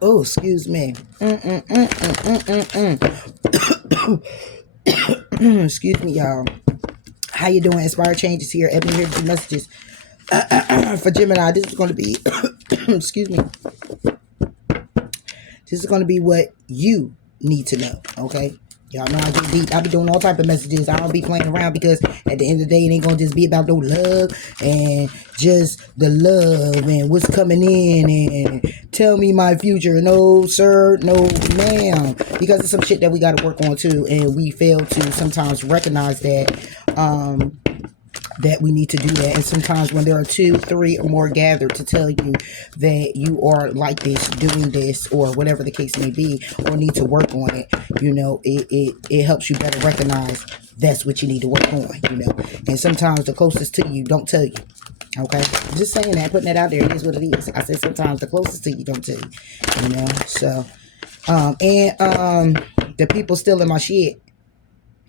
Oh, excuse me. Excuse me, y'all. How you doing? Inspire Changes here. Ebony here to do messages for Gemini. This is going to be, excuse me. This is going to be what you need to know, okay? Y'all know I get deep. I be doing all type of messages. I don't be playing around because at the end of the day, it ain't going to just be about no love and just the love and what's coming in and tell me my future. No, sir. No, ma'am. Because it's some shit that we got to work on too. And we fail to sometimes recognize that we need to do that. And sometimes when there are 2, 3 or more gathered to tell you that you are like this, doing this, or whatever the case may be, or need to work on it, you know, it helps you better recognize that's what you need to work on, you know. And sometimes the closest to you don't tell you. Okay, just saying that, putting that out there. It is what it is. I said sometimes the closest to you don't tell you, you know. So the people stealing my shit,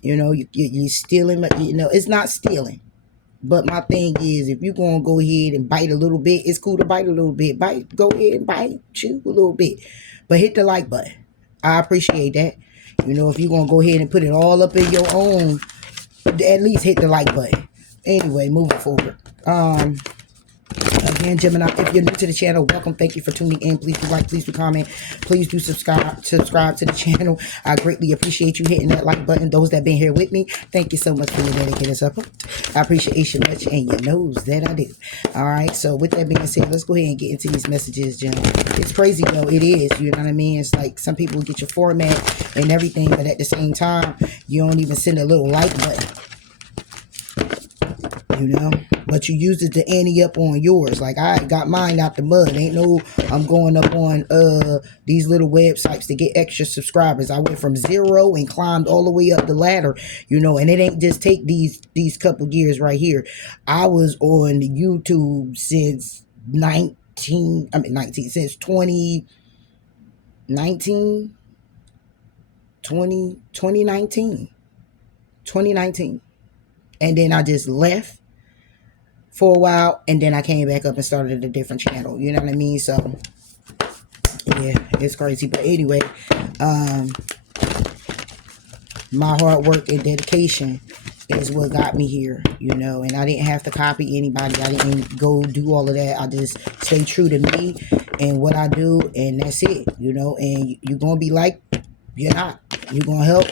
you know, you stealing, you know, it's not stealing. But my thing is, if you're going to go ahead and bite a little bit, it's cool to bite a little bit. Go ahead and bite, chew a little bit. But hit the like button. I appreciate that. You know, if you're going to go ahead and put it all up in your own, at least hit the like button. Anyway, moving forward. Again, Gemini, if you're new to the channel, welcome. Thank you for tuning in. Please do like, please do comment. Please do subscribe to the channel. I greatly appreciate you hitting that like button. Those that been here with me, thank you so much for your dedicated support. I appreciate you much, and you knows that I do. All right, so with that being said, let's go ahead and get into these messages, Gemini. It's crazy, though. It is, you know what I mean? It's like some people get your format and everything, but at the same time, you don't even send a little like button. You know, but you used it to ante up on yours. Like I got mine out the mud. Ain't no I'm going up on these little websites to get extra subscribers. I went from 0 and climbed all the way up the ladder, you know, and it ain't just take these couple years right here. I was on YouTube since 2019. And then I just left for a while, and then I came back up and started a different channel. You know what I mean? So yeah, it's crazy. But anyway, my hard work and dedication is what got me here, you know, and I didn't have to copy anybody. I didn't go do all of that. I just stay true to me and what I do, and that's it, you know. And you're gonna be like, you're not. You're gonna help,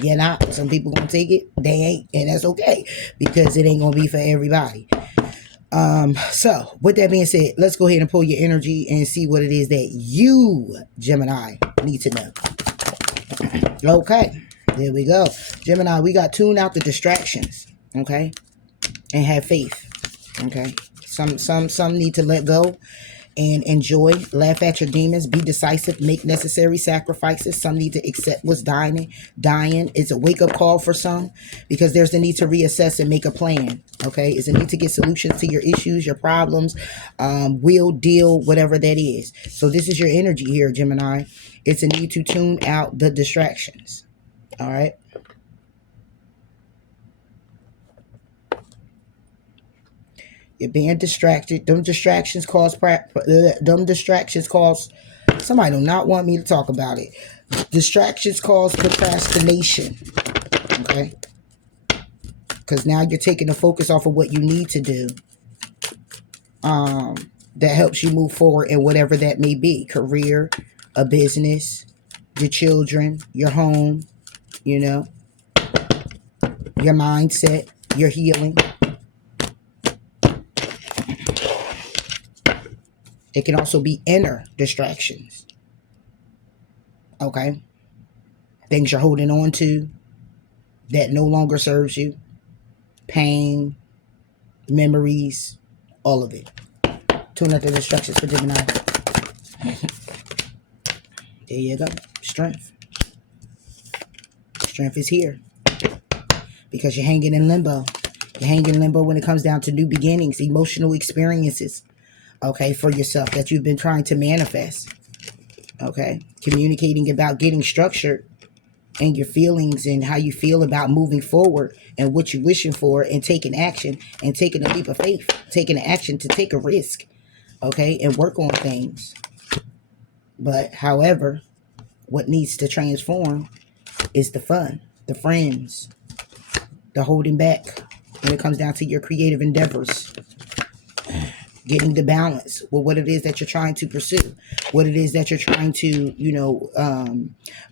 you're not. Some people gonna take it, they ain't, and that's okay, because it ain't gonna be for everybody. So with that being said, let's go ahead and pull your energy and see what it is that you, Gemini, need to know. Okay, there we go. Gemini, we got tune out the distractions, okay, and have faith. Okay, some need to let go and enjoy, laugh at your demons, be decisive, make necessary sacrifices. Some need to accept what's dying. It's a wake-up call for some, because there's the need to reassess and make a plan. Okay, it's a need to get solutions to your issues, your problems, will, deal, whatever that is. So this is your energy here, Gemini. It's a need to tune out the distractions. All right. You're being distracted. Them distractions cause somebody do not want me to talk about it. Distractions cause procrastination. Okay? Because now you're taking the focus off of what you need to do. That helps you move forward in whatever that may be. Career, a business, your children, your home, you know, your mindset, your healing. It can also be inner distractions. Okay? Things you're holding on to that no longer serves you. Pain, memories, all of it. Tune out the distractions for Gemini. There you go. Strength. Strength is here. Because you're hanging in limbo. You're hanging in limbo when it comes down to new beginnings, emotional experiences. Okay, for yourself that you've been trying to manifest. Okay, communicating about getting structured and your feelings and how you feel about moving forward and what you're wishing for, and taking action and taking a leap of faith, taking action to take a risk. Okay, and work on things. But however, what needs to transform is the fun, the friends, the holding back when it comes down to your creative endeavors. Getting the balance with what it is that you're trying to pursue, what it is that you're trying to,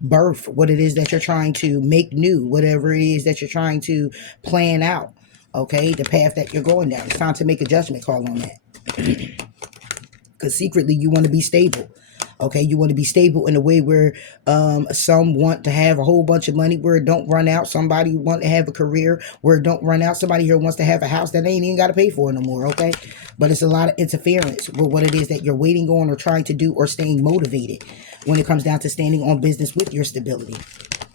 birth, what it is that you're trying to make new, whatever it is that you're trying to plan out. Okay, the path that you're going down. It's time to make a judgment call on that. Because secretly you want to be stable. Okay, you want to be stable in a way where some want to have a whole bunch of money where it don't run out. Somebody want to have a career where it don't run out. Somebody here wants to have a house that they ain't even got to pay for no more, okay? But it's a lot of interference with what it is that you're waiting on or trying to do or staying motivated when it comes down to standing on business with your stability.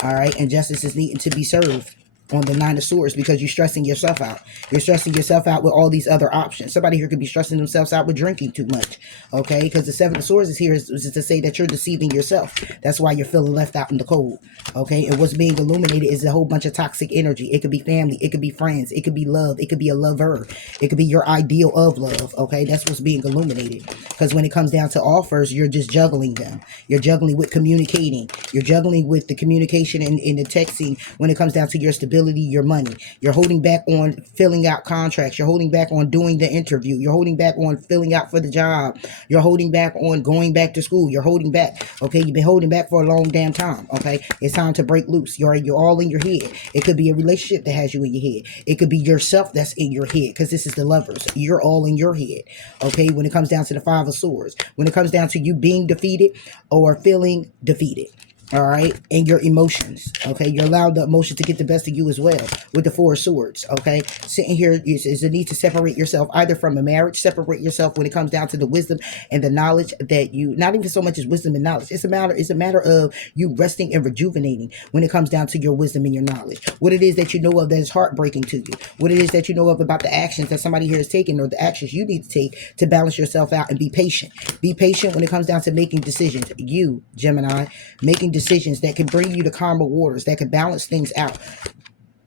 All right, and justice is needing to be served on the Nine of Swords because you're stressing yourself out. You're stressing yourself out with all these other options. Somebody here could be stressing themselves out with drinking too much, okay? Because the Seven of Swords is here is to say that you're deceiving yourself. That's why you're feeling left out in the cold, okay? And what's being illuminated is a whole bunch of toxic energy. It could be family. It could be friends. It could be love. It could be a lover. It could be your ideal of love, okay? That's what's being illuminated. Because when it comes down to offers, you're just juggling them. You're juggling with communicating. You're juggling with the communication and the texting when it comes down to your stability, your money. You're holding back on filling out contracts. You're holding back on doing the interview. You're holding back on filling out for the job. You're holding back on going back to school. You're holding back. Okay, you've been holding back for a long damn time. Okay, it's time to break loose. You're all in your head. It could be a relationship that has you in your head. It could be yourself that's in your head because this is the Lovers. You're all in your head. Okay, when it comes down to the Five of Swords, when it comes down to you being defeated or feeling defeated. All right, and your emotions. Okay, you're allowed the emotions to get the best of you as well with the Four of Swords. Okay, sitting here is a need to separate yourself either from a marriage, separate yourself when it comes down to the wisdom and the knowledge that you, not even so much as wisdom and knowledge. It's a matter of you resting and rejuvenating when it comes down to your wisdom and your knowledge. What it is that you know of that is heartbreaking to you. What it is that you know of about the actions that somebody here is taking or the actions you need to take to balance yourself out and be patient. Be patient when it comes down to making decisions. You, Gemini, making decisions that can bring you to calmer waters, that can balance things out.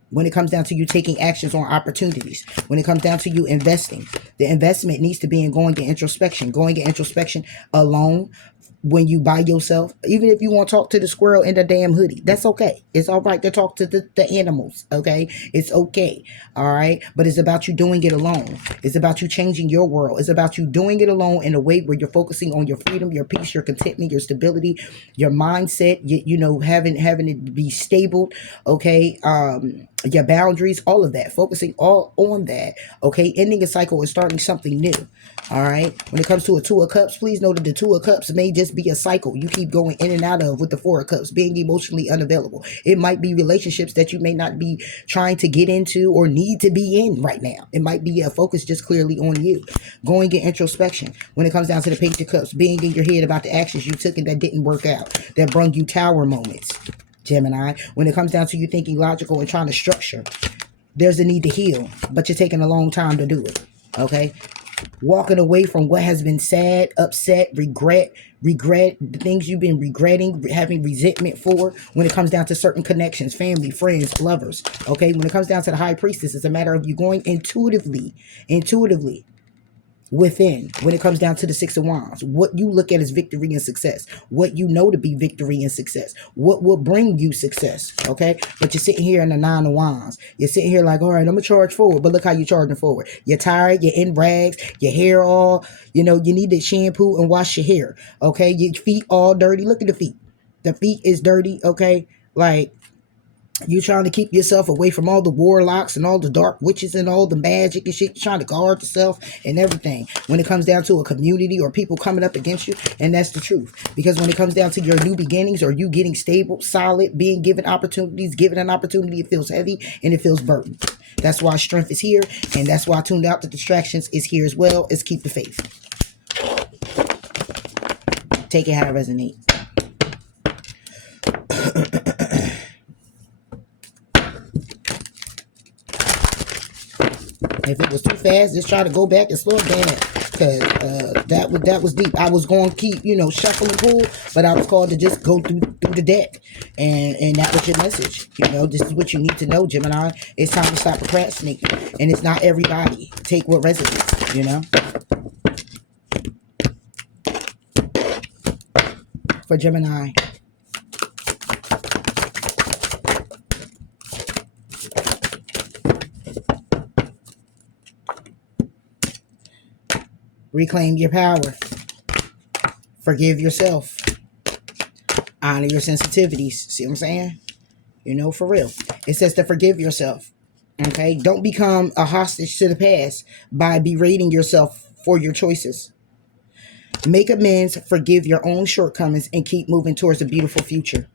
When it comes down to you taking actions on opportunities, when it comes down to you investing, the investment needs to be in going in introspection alone. When you by yourself, even if you want to talk to the squirrel in the damn hoodie, that's okay. It's all right to talk to the animals, okay? It's okay, all right? But it's about you doing it alone. It's about you changing your world. It's about you doing it alone in a way where you're focusing on your freedom, your peace, your contentment, your stability, your mindset, having it be stable, okay? Your boundaries, all of that, focusing all on that, okay? Ending a cycle and starting something new. All right. When it comes to a Two of Cups, please know that the Two of Cups may just be a cycle you keep going in and out of with the Four of Cups, being emotionally unavailable. It might be relationships that you may not be trying to get into or need to be in right now. It might be a focus just clearly on you. Going in introspection. When it comes down to the Page of Cups, being in your head about the actions you took and that didn't work out, that brung you tower moments, Gemini. When it comes down to you thinking logical and trying to structure, there's a need to heal, but you're taking a long time to do it. Okay. Walking away from what has been sad, upset, regret, the things you've been regretting, having resentment for when it comes down to certain connections, family, friends, lovers. Okay, when it comes down to the High Priestess, it's a matter of you going intuitively within when it comes down to the Six of Wands. What you look at as victory and success, what you know to be victory and success, what will bring you success, okay? But you're sitting here in the Nine of Wands. You're sitting here like, all right, I'm gonna charge forward, but look how you're charging forward. You're tired, you're in rags, your hair all, you need to shampoo and wash your hair, okay? Your feet all dirty. Look at the feet. The feet is dirty, okay? Like, you trying to keep yourself away from all the warlocks and all the dark witches and all the magic and shit. You're trying to guard yourself and everything when it comes down to a community or people coming up against you. And that's the truth. Because when it comes down to your new beginnings or you getting stable, solid, being given opportunities, given an opportunity, it feels heavy and it feels burdened. That's why strength is here. And that's why I tuned out the distractions is here as well. Is keep the faith. Take it how it resonates. If it was too fast, just try to go back and slow it down. Because that was deep. I was going to keep, shuffle and pull, but I was called to just go through the deck. And that was your message. This is what you need to know, Gemini. It's time to stop procrastinating. And it's not everybody. Take what resonates, for Gemini. Reclaim your power. Forgive yourself. Honor your sensitivities. See what I'm saying? You know, for real. It says to forgive yourself. Okay? Don't become a hostage to the past by berating yourself for your choices. Make amends, forgive your own shortcomings, and keep moving towards a beautiful future.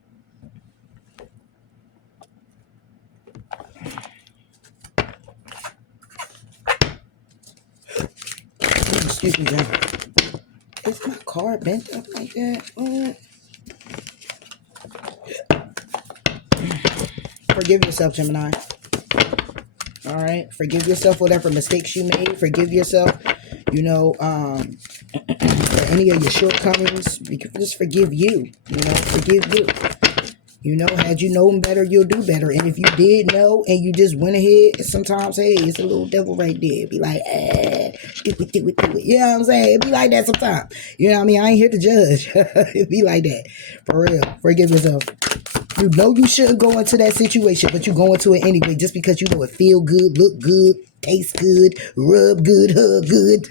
Excuse me, John. Is my card bent up like that? Forgive yourself, Gemini. All right? Forgive yourself whatever mistakes you made. Forgive yourself, you know, for any of your shortcomings. Just forgive you. You know, forgive you. You know, had you known better, you'll do better. And if you did know and you just went ahead, sometimes, hey, it's a little devil right there. It'd be like, do it. You know what I'm saying? It'd be like that sometimes. You know what I mean? I ain't here to judge. It'd be like that. For real. Forgive yourself. You know you shouldn't go into that situation, but you go into it anyway just because you know it feel good, look good, taste good, rub good, hug good.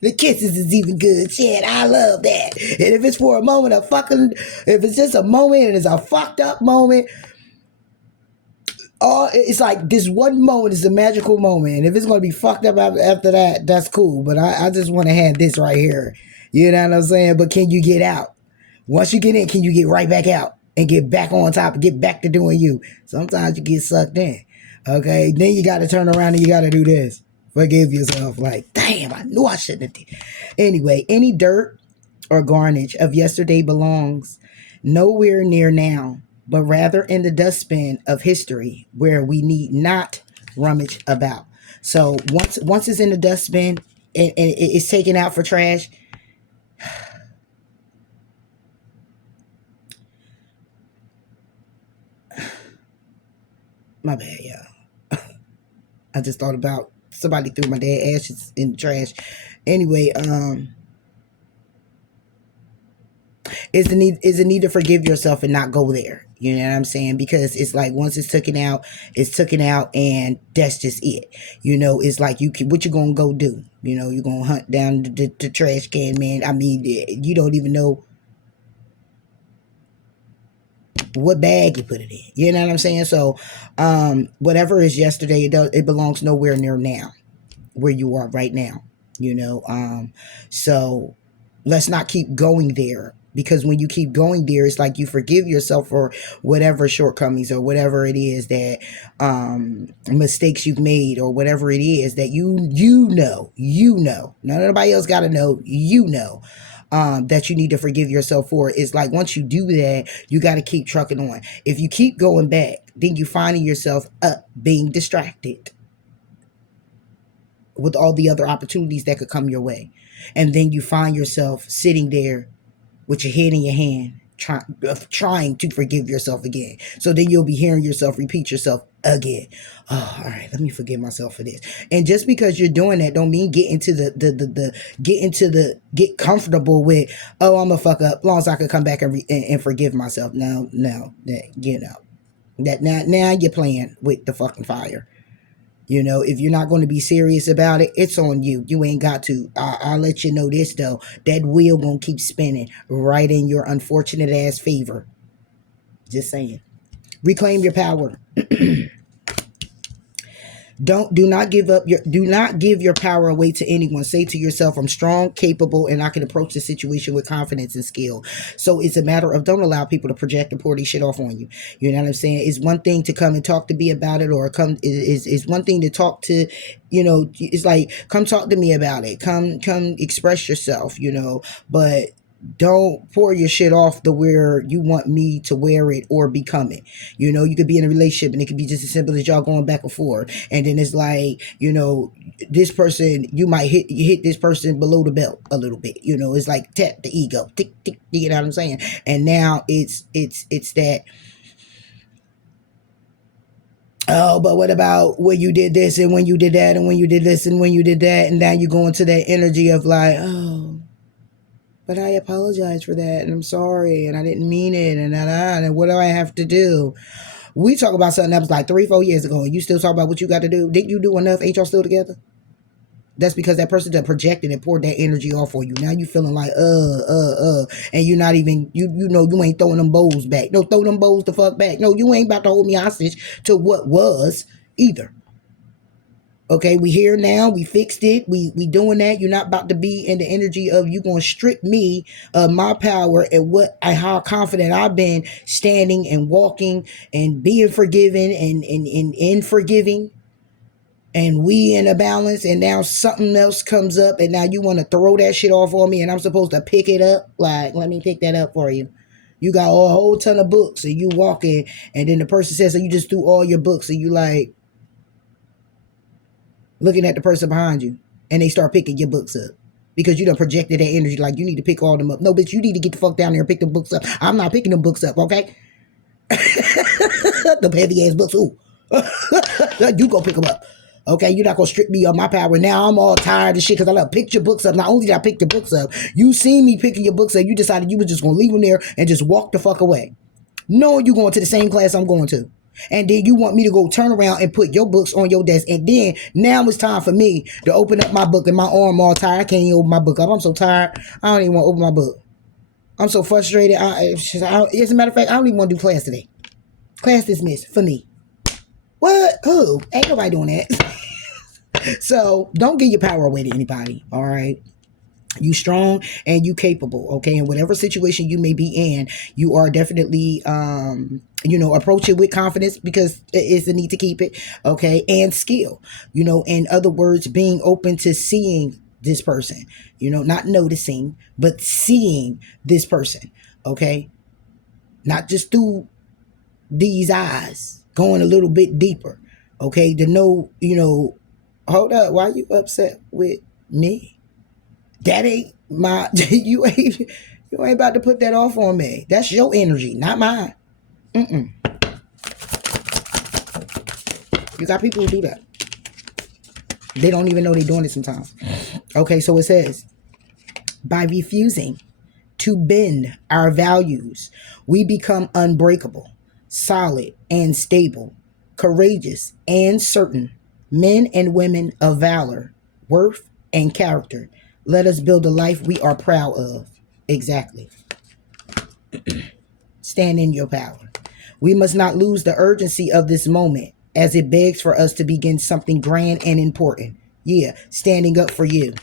The kisses is even good. Shit, I love that. And if it's for a moment of fucking, if it's just a moment and it's a fucked up moment, it's like this one moment is a magical moment. And if it's going to be fucked up after that, that's cool. But I just want to have this right here. You know what I'm saying? But can you get out? Once you get in, can you get right back out and get back on top and get back to doing you? Sometimes you get sucked in. Okay? Then you got to turn around and you got to do this. Forgive yourself. Like, damn, I knew I shouldn't have did. Anyway, any dirt or garnish of yesterday belongs nowhere near now, but rather in the dustbin of history where we need not rummage about. So once it's in the dustbin and it's taken out for trash, my bad, y'all. I just thought about somebody threw my dad ashes in the trash. Anyway, is the need to forgive yourself and not go there. You know what I'm saying? Because it's like once it's taken out, and that's just it. You know, it's like what you gonna go do? You know, you're gonna hunt down the trash can man. I mean, you don't even know what bag you put it in. You know what I'm saying? So, whatever is yesterday, it belongs nowhere near now, where you are right now. You know, so let's not keep going there. Because when you keep going there, it's like you forgive yourself for whatever shortcomings or whatever it is that mistakes you've made or whatever it is that you know. None nobody else got to know. That you need to forgive yourself for. It's like once you do that, you got to keep trucking on. If you keep going back, then you finding yourself being distracted with all the other opportunities that could come your way. And then you find yourself sitting there with your head in your hand, trying to forgive yourself again. So then you'll be hearing yourself repeat yourself again. Oh, all right, let me forgive myself for this. And just because you're doing that don't mean get comfortable with, oh, I'm a fuck up, as long as I can come back and forgive myself. No, that, you know, that now you're playing with the fucking fire. You know, if you're not going to be serious about it, it's on you. You ain't got to. I'll let you know this, though. That wheel going to keep spinning right in your unfortunate ass favor. Just saying. Reclaim your power. Do not give your power away to anyone. Say to yourself, I'm strong, capable, and I can approach the situation with confidence and skill. So it's a matter of don't allow people to project and pour this shit off on you. You know what I'm saying? It's one thing to come and talk to me about it, or is one thing to talk to, you know, it's like, come talk to me about it. Come express yourself, you know, but don't pour your shit off to where you want me to wear it or become it. You know, you could be in a relationship and it could be just as simple as y'all going back and forth. And then it's like, you know, this person, you might hit this person below the belt a little bit. You know, it's like tap the ego. Tick, tick, you know what I'm saying? And now it's that, oh, but what about when you did this and when you did that and when you did this and when you did that? And now you go into that energy of like, oh, but I apologize for that, and I'm sorry, and I didn't mean it, and what do I have to do? We talk about something that was like 3-4 years ago, and you still talk about what you got to do. Didn't you do enough? Ain't y'all still together? That's because that person that projected and poured that energy off on you. Now you feeling like, and you're not even, you know, you ain't throwing them bowls back. No, throw them bowls the fuck back. No, you ain't about to hold me hostage to what was either. Okay, we here now. We fixed it. We doing that. You're not about to be in the energy of you gonna strip me of my power and what and how confident I've been standing and walking and being forgiven and forgiving. And we in a balance, and now something else comes up, and now you want to throw that shit off on me, and I'm supposed to pick it up. Like, let me pick that up for you. You got a whole ton of books, and you walking, and then the person says, so you just threw all your books, and you like looking at the person behind you, and they start picking your books up because you done projected that energy like you need to pick all them up. No, bitch, you need to get the fuck down there and pick them books up. I'm not picking them books up, okay? The heavy ass books, ooh. You go pick them up. Okay, you're not gonna strip me of my power. Now I'm all tired of shit because I love pick your books up. Not only did I pick your books up, you seen me picking your books up. You decided you were just gonna leave them there and just walk the fuck away, knowing you going to the same class I'm going to. And then you want me to go turn around and put your books on your desk. And then now it's time for me to open up my book, and my arm all tired. I can't even open my book up. I'm so tired. I don't even want to open my book. I'm so frustrated. As a matter of fact, I don't even want to do class today. Class dismissed for me. What? Who? Ain't nobody doing that. So don't give your power away to anybody. All right. You strong and you capable. Okay. In whatever situation you may be in, you are definitely, approach it with confidence because it's the need to keep it. Okay. And skill, in other words, being open to seeing this person, not noticing, but seeing this person. Okay. Not just through these eyes, going a little bit deeper. Okay. To know, hold up, why you upset with me? That ain't my you ain't about to put that off on me. That's your energy, not mine. You got people who do that. They don't even know they're doing it sometimes. Okay, so it says, by refusing to bend our values, we become unbreakable, solid and stable, courageous and certain, men and women of valor, worth, and character. Let us build a life we are proud of. Exactly. Stand in your power. We must not lose the urgency of this moment as it begs for us to begin something grand and important. Yeah, standing up for you.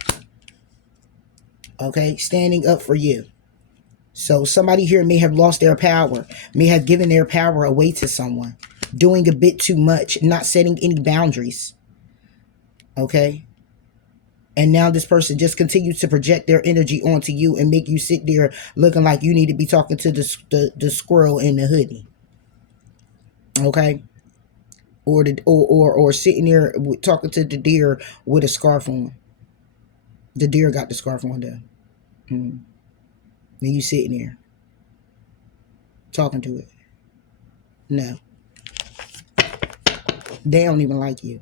Okay, standing up for you. So somebody here may have lost their power, may have given their power away to someone, doing a bit too much, not setting any boundaries. Okay? And now this person just continues to project their energy onto you and make you sit there looking like you need to be talking to the squirrel in the hoodie. Okay? Or sitting there talking to the deer with a scarf on. The deer got the scarf on though. And you sitting there talking to it. No. They don't even like you.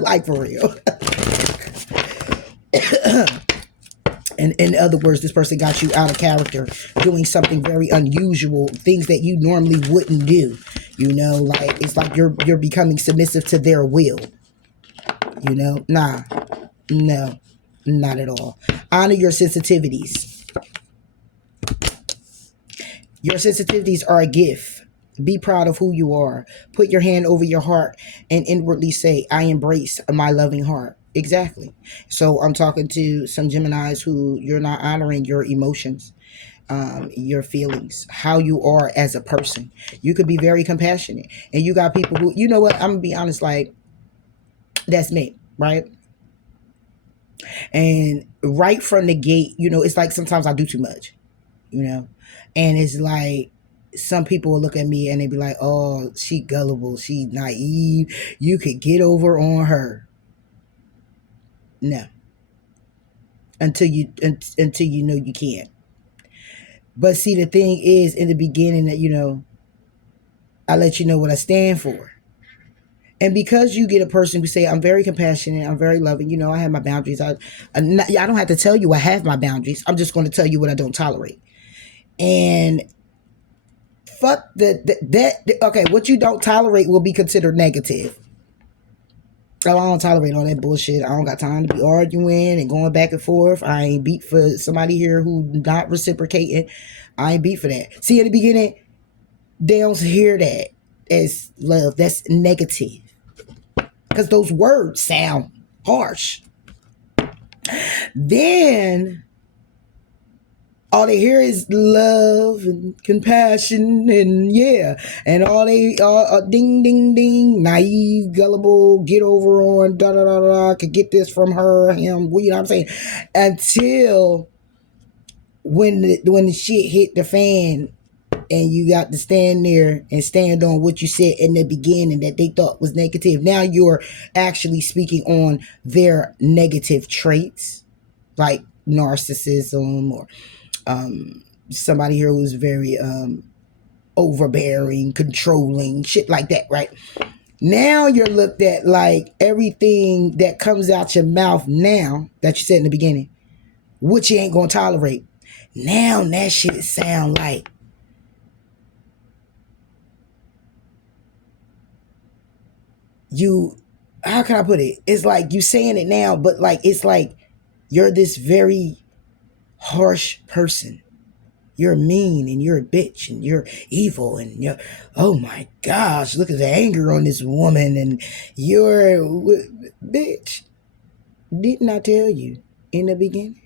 Like for real. And in other words, this person got you out of character, doing something very unusual, things that you normally wouldn't do. Like it's like you're becoming submissive to their will. Nah, no, not at all. Honor your sensitivities. Your sensitivities are a gift. Be proud of who you are. Put your hand over your heart and inwardly say, I embrace my loving heart. Exactly. So I'm talking to some Geminis who you're not honoring your emotions, your feelings, how you are as a person. You could be very compassionate. And you got people who, you know what, I'm going to be honest, like, that's me, right? And right from the gate, it's like sometimes I do too much, and it's like, some people will look at me and they be like, oh, she gullible, she naive, you could get over on her. No. Until you know you can't. But see, the thing is, in the beginning, that I let you know what I stand for. And because you get a person who say, I'm very compassionate, I'm very loving, you know, I have my boundaries. I don't have to tell you I have my boundaries. I'm just going to tell you what I don't tolerate. And fuck okay, what you don't tolerate will be considered negative. Oh, I don't tolerate all that bullshit. I don't got time to be arguing and going back and forth. I ain't beat for somebody here who not reciprocating. I ain't beat for that. See, at the beginning, they don't hear that as love. That's negative. Because those words sound harsh. Then all they hear is love and compassion and and all they ding ding ding, naive, gullible, get over on, da da da da, could get this from her, him, you know what I'm saying? Until when the shit hit the fan and you got to stand there and stand on what you said in the beginning that they thought was negative. Now you're actually speaking on their negative traits, like narcissism or somebody here who's very overbearing, controlling, shit like that, right? Now you're looked at like everything that comes out your mouth now that you said in the beginning, which you ain't gonna tolerate. Now that shit sound like you, how can I put it? It's like you saying it now, but like it's like you're this very harsh person. You're mean and you're a bitch and you're evil and you're, oh my gosh, look at the anger on this woman and you're, bitch, didn't I tell you in the beginning?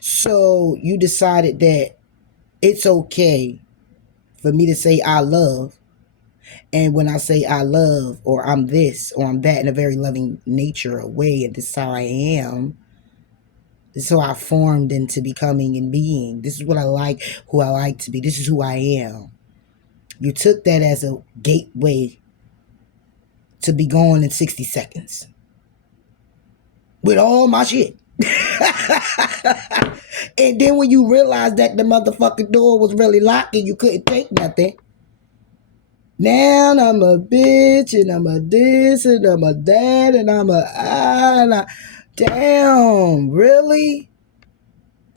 So you decided that it's okay for me to say I love. And when I say I love or I'm this or I'm that in a very loving nature or way, and this is how I am, this is how I formed into becoming and being. This is what I like, who I like to be. This is who I am. You took that as a gateway to be gone in 60 seconds. With all my shit. And then when you realized that the motherfucking door was really locked and you couldn't take nothing, now I'm a bitch and I'm a this and I'm a that and I'm a damn, really?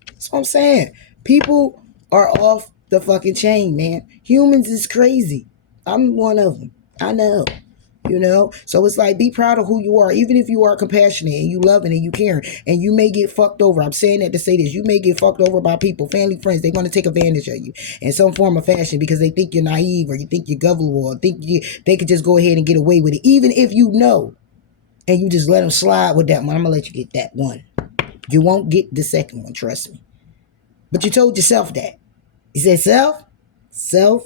That's what I'm saying. People are off the fucking chain, man. Humans is crazy. I'm one of them. I know. You know? So it's like, be proud of who you are. Even if you are compassionate and you loving and you caring and you may get fucked over. I'm saying that to say this. You may get fucked over by people, family, friends. They want to take advantage of you in some form of fashion because they think you're naive or you think you're gullible or they could just go ahead and get away with it. Even if you know and you just let them slide with that one. I'm going to let you get that one. You won't get the second one, trust me. But you told yourself that. You said self,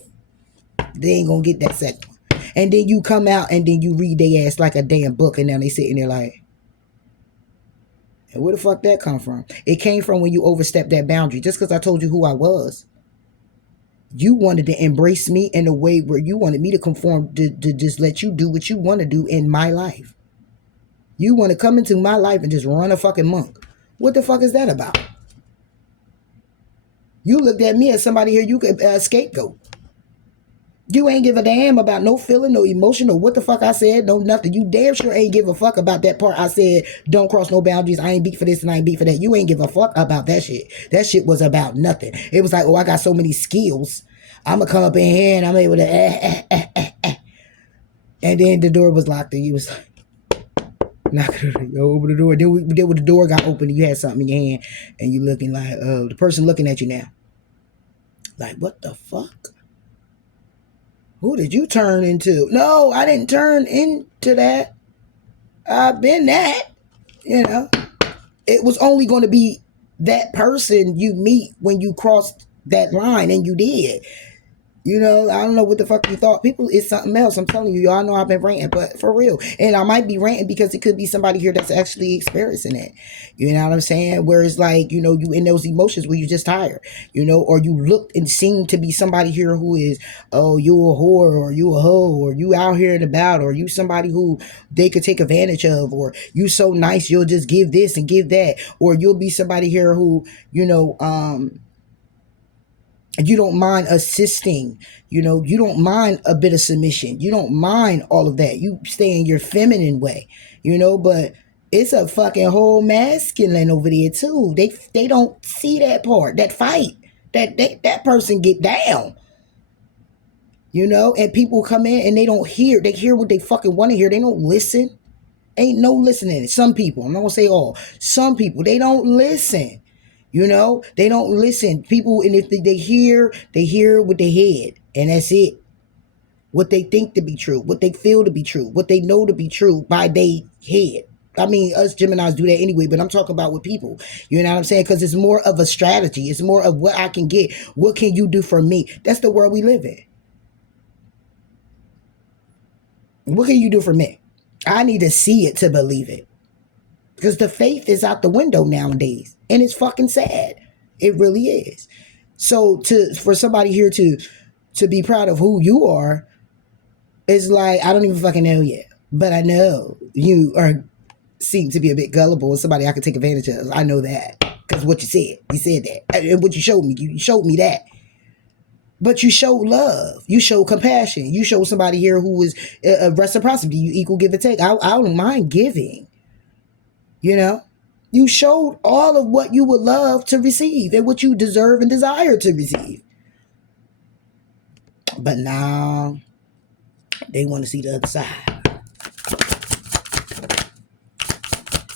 they ain't gonna get that second one. And then you come out and then you read their ass like a damn book and now they sitting there like, and where the fuck that come from? It came from when you overstepped that boundary. Just because I told you who I was. You wanted to embrace me in a way where you wanted me to conform to just let you do what you want to do in my life. You want to come into my life and just run a fucking monk. What the fuck is that about? You looked at me as somebody here you could scapegoat. You ain't give a damn about no feeling, no emotion, or what the fuck I said, no nothing. You damn sure ain't give a fuck about that part I said, don't cross no boundaries, I ain't beat for this and I ain't beat for that. You ain't give a fuck about that shit. That shit was about nothing. It was like, oh, I got so many skills. I'm going to come up in here and I'm able to And then the door was locked and you was like, open the door. Then when the door got open and you had something in your hand and you looking like, the person looking at you now. Like, what the fuck? Who did you turn into? No, I didn't turn into that. I've been that. You know, it was only going to be that person you meet when you crossed that line, and you did. You know, I don't know what the fuck you thought. People, it's something else. I'm telling you, y'all know I've been ranting, but for real. And I might be ranting because it could be somebody here that's actually experiencing it. You know what I'm saying? Where it's like, you know, you in those emotions where you just tired, you know, or you look and seem to be somebody here who is, oh, you a whore or you a hoe or you out here and about or you somebody who they could take advantage of or you so nice you'll just give this and give that. Or you'll be somebody here who, you know, And you don't mind assisting, you know, you don't mind a bit of submission, you don't mind all of that, you stay in your feminine way, you know. But it's a fucking whole masculine over there too. They don't see that part, that fight, that person get down, you know. And people come in and they don't hear, they hear what they fucking want to hear, they don't listen. Ain't no listening. Some people, I'm not gonna say all, some people, they don't listen. You know, they don't listen. People, and if they hear with their head, and that's it. What they think to be true, what they feel to be true, what they know to be true by their head. I mean, us Geminis do that anyway, but I'm talking about with people. You know what I'm saying? Because it's more of a strategy. It's more of what I can get. What can you do for me? That's the world we live in. What can you do for me? I need to see it to believe it. Because the faith is out the window nowadays. And it's fucking sad. It really is. So for somebody here to be proud of who you are, it's like, I don't even fucking know yet. But I know you seem to be a bit gullible and somebody I could take advantage of. I know that. Because what you said that. And what you showed me that. But you show love. You show compassion. You show somebody here who is reciprocity. You equal give and take. I don't mind giving. You know? You showed all of what you would love to receive and what you deserve and desire to receive. But now they want to see the other side.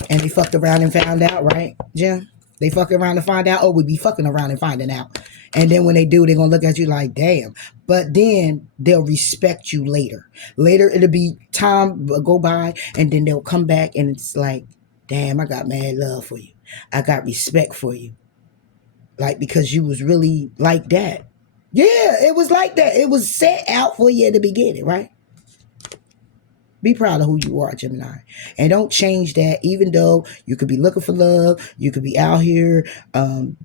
And they fucked around and found out, right, Jim? They fuck around and find out. Oh, we be fucking around and finding out. And then when they do, they're going to look at you like, damn. But then they'll respect you later. Later, it'll be time go by, and then they'll come back, and it's like, damn, I got mad love for you. I got respect for you. Like, because you was really like that. Yeah, it was like that. It was set out for you at the beginning, right? Be proud of who you are, Gemini. And don't change that, even though you could be looking for love. You could be out here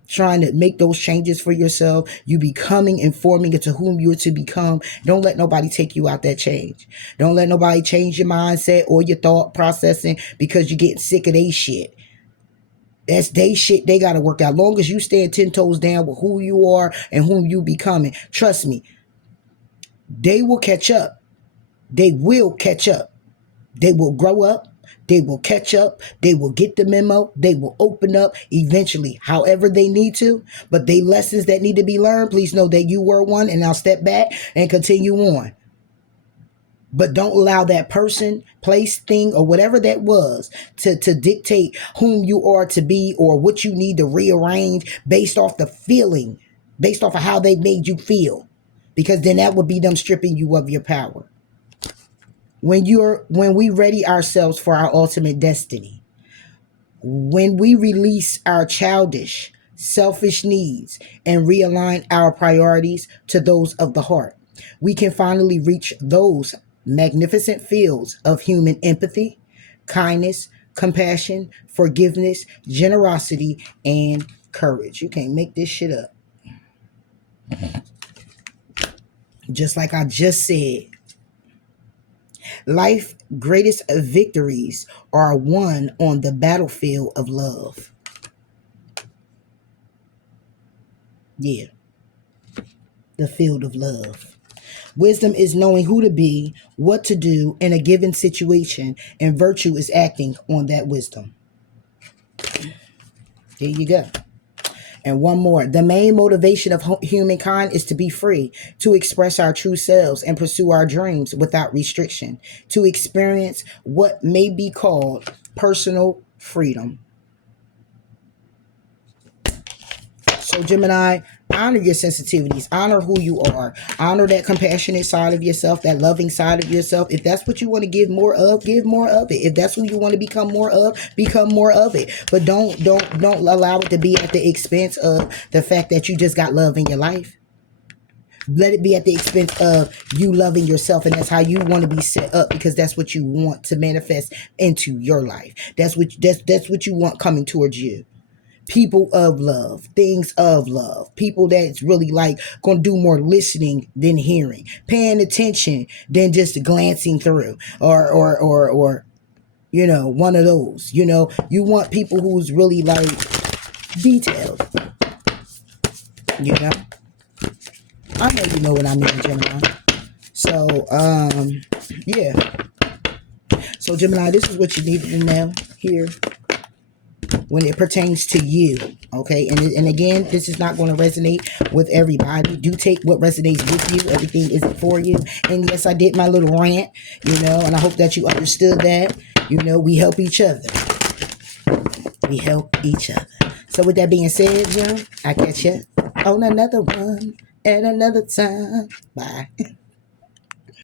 trying to make those changes for yourself. You becoming and forming into whom you're to become. Don't let nobody take you out that change. Don't let nobody change your mindset or your thought processing because you're getting sick of they shit. That's they shit they got to work out. Long as you stand 10 toes down with who you are and whom you becoming, trust me, they will catch up. They will catch up. They will grow up. They will catch up. They will get the memo. They will open up eventually, however they need to. But they lessons that need to be learned, please know that you were one, and now step back and continue on. But don't allow that person, place, thing, or whatever that was to dictate whom you are to be or what you need to rearrange based off the feeling, based off of how they made you feel. Because then that would be them stripping you of your power. When we ready ourselves for our ultimate destiny, when we release our childish, selfish needs and realign our priorities to those of the heart, we can finally reach those magnificent fields of human empathy, kindness, compassion, forgiveness, generosity, and courage. You can't make this shit up. Just like I just said, life's greatest victories are won on the battlefield of love. Yeah. The field of love. Wisdom is knowing who to be, what to do in a given situation, and virtue is acting on that wisdom. There you go. And one more. The main motivation of humankind is to be free, to express our true selves and pursue our dreams without restriction, to experience what may be called personal freedom. So Gemini, honor your sensitivities, honor who you are, honor that compassionate side of yourself, that loving side of yourself. If that's what you want to give more of it. If that's who you want to become more of it. But don't allow it to be at the expense of the fact that you just got love in your life. Let it be at the expense of you loving yourself, and that's how you want to be set up, because that's what you want to manifest into your life. That's what you want coming towards you. People of love, things of love, people that's really like going to do more listening than hearing, paying attention than just glancing through or you know, one of those. You know, you want people who's really like detailed, you know. I know you know what I mean, Gemini. So, yeah. So, Gemini, this is what you need to know here when it pertains to you, okay? And again, this is not going to resonate with everybody. Do take what resonates with you. Everything isn't for you. And yes, I did my little rant, and I hope that you understood that. We help each other. We help each other. So with that being said, I catch you on another one at another time. Bye.